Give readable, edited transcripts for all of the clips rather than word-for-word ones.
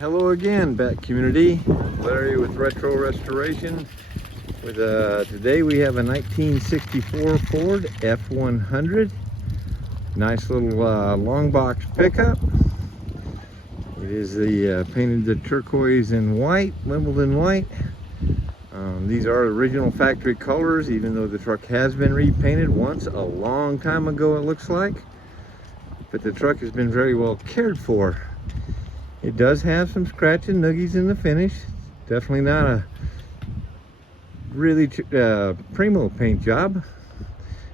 Hello again, Bat Community. Larry with Retro Restoration. Today we have a 1964 Ford F100. Nice little long box pickup. It is painted the turquoise and white, Wimbledon white. These are original factory colors, even though the truck has been repainted once a long time ago, it looks like. But the truck has been very well cared for. It does have some scratch and noogies in the finish. Definitely not a really primo paint job,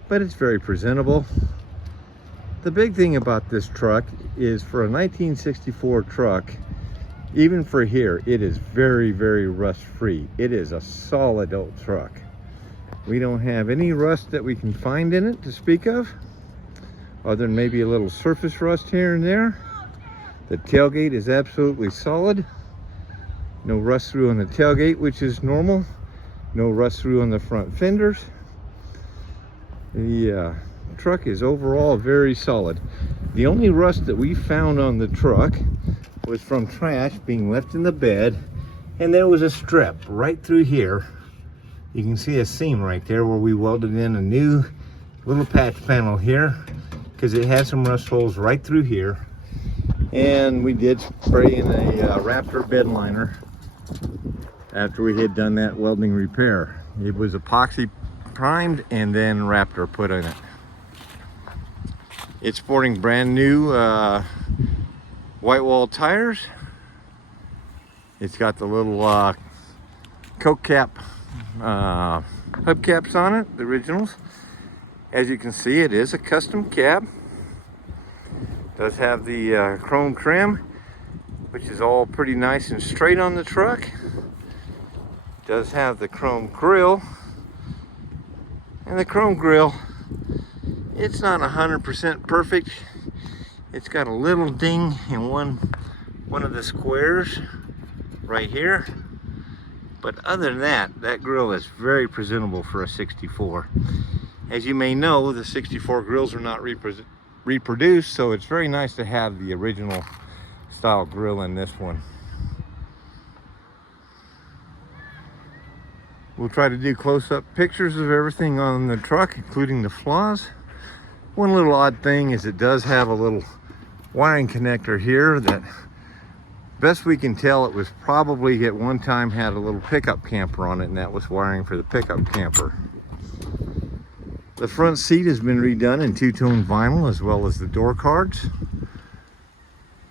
but it's very presentable. The big thing about this truck is, for a 1964 truck, even for here, it is very, very rust free. It is a solid old truck. We don't have any rust that we can find in it to speak of, other than maybe a little surface rust here and there. The tailgate is absolutely solid. No rust through on the tailgate, which is normal. No rust through on the front fenders. The truck is overall very solid. The only rust that we found on the truck was from trash being left in the bed, and there was a strip right through here. You can see a seam right there where we welded in a new little patch panel here, because it had some rust holes right through here. And we did spray in a Raptor bed liner after we had done that welding repair. It was epoxy primed and then Raptor put in it. It's sporting brand new white wall tires. It's got the little Coke cap hubcaps on it, the originals. As you can see, it is a custom cab. Does have the chrome trim, which is all pretty nice and straight on the truck. Does have the chrome grille, and the chrome grille, it's not 100% perfect. It's got a little ding in one of the squares right here, but other than that, that grille is very presentable for a 64. As you may know, the 64 grills are not reproduced, so it's very nice to have the original style grille in this one. We'll try to do close-up pictures of everything on the truck, including the flaws. One little odd thing is it does have a little wiring connector here that, best we can tell, it was probably at one time had a little pickup camper on it, and that was wiring for the pickup camper. The front seat has been redone in two-tone vinyl, as well as the door cards.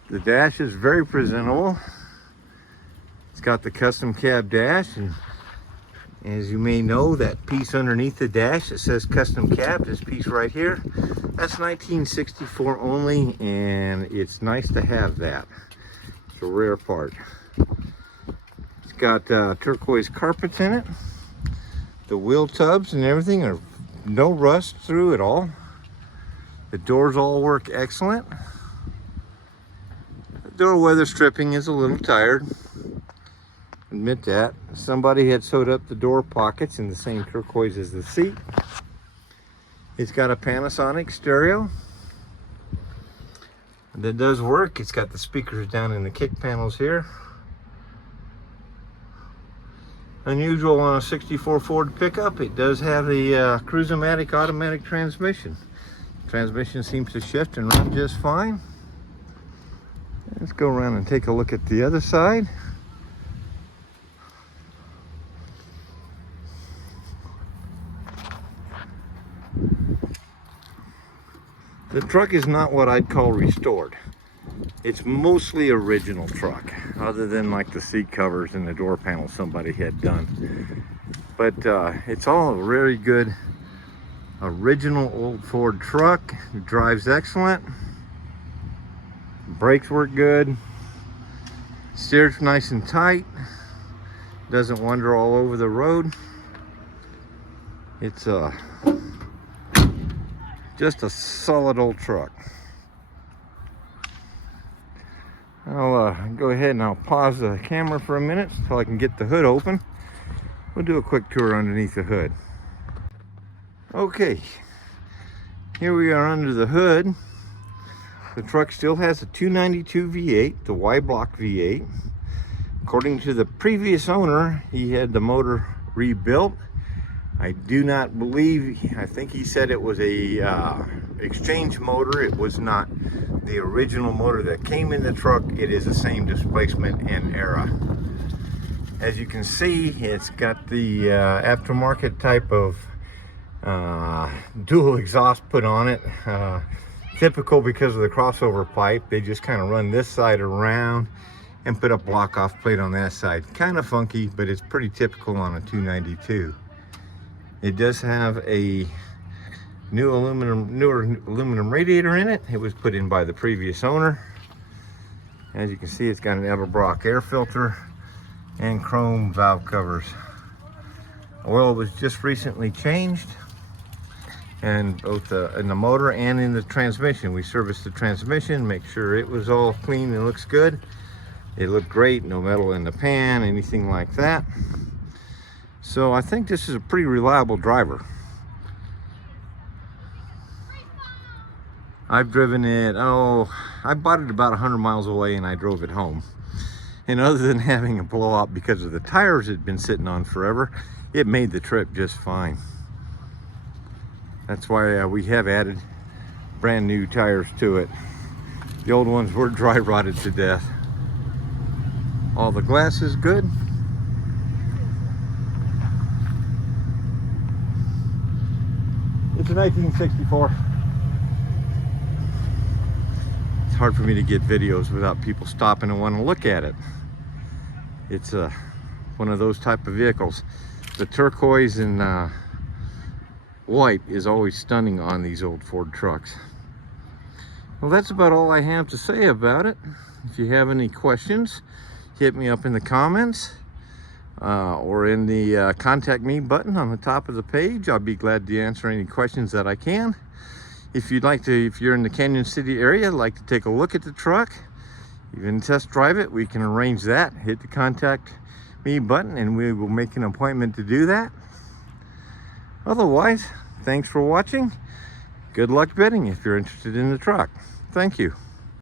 The dash is very presentable. It's got the custom cab dash, and as you may know, that piece underneath the dash that says custom cab, this piece right here, that's 1964 only, and it's nice to have that. It's a rare part. It's got turquoise carpets in it. The wheel tubs and everything are no rust through at all. The doors all work excellent. The door weather stripping is a little tired. Admit that. Somebody had sewed up the door pockets in the same turquoise as the seat. It's got a Panasonic stereo that does work. It's got the speakers down in the kick panels here. Unusual on a 64 Ford pickup, it does have the Cruise-O-Matic automatic transmission. Transmission seems to shift and run just fine. Let's go around and take a look at the other side. The truck is not what I'd call restored. It's mostly original truck, other than like the seat covers and the door panels somebody had done. But it's all a very good original old Ford truck. It drives excellent. Brakes work good. Steers nice and tight. Doesn't wander all over the road. It's just a solid old truck. I'll go ahead and I'll pause the camera for a minute so I can get the hood open. We'll do a quick tour underneath the hood. Okay, here we are under the hood. The truck still has a 292 V8, the Y block V8. According to the previous owner, he had the motor rebuilt. I do not believe, I think he said it was a exchange motor. It was not the original motor that came in the truck. It is the same displacement and era. As you can see, it's got the aftermarket type of dual exhaust put on it. Typical because of the crossover pipe. They just kind of run this side around and put a block off plate on that side. Kind of funky, but it's pretty typical on a 292. It does have a newer aluminum radiator in it. It was put in by the previous owner. As you can see, it's got an Edelbrock air filter and chrome valve covers. Oil was just recently changed, and both in the motor and in the transmission. We serviced the transmission, make sure it was all clean and looks good. It looked great, no metal in the pan, anything like that. So I think this is a pretty reliable driver. I've driven it, I bought it about 100 miles away and I drove it home. And other than having a blowout because of the tires it had been sitting on forever, it made the trip just fine. That's why we have added brand new tires to it. The old ones were dry rotted to death. All the glass is good. It's a 1964. It's hard for me to get videos without people stopping and want to look at it. It's one of those type of vehicles. The turquoise and white is always stunning on these old Ford trucks. Well, that's about all I have to say about it. If you have any questions, hit me up in the comments or in the contact me button on the top of the page. I'll be glad to answer any questions that I can. If you'd like to, if you're in the Canyon City area, like to take a look at the truck, even test drive it, we can arrange that. Hit the contact me button and we will make an appointment to do that. Otherwise, thanks for watching. Good luck bidding if you're interested in the truck. Thank you.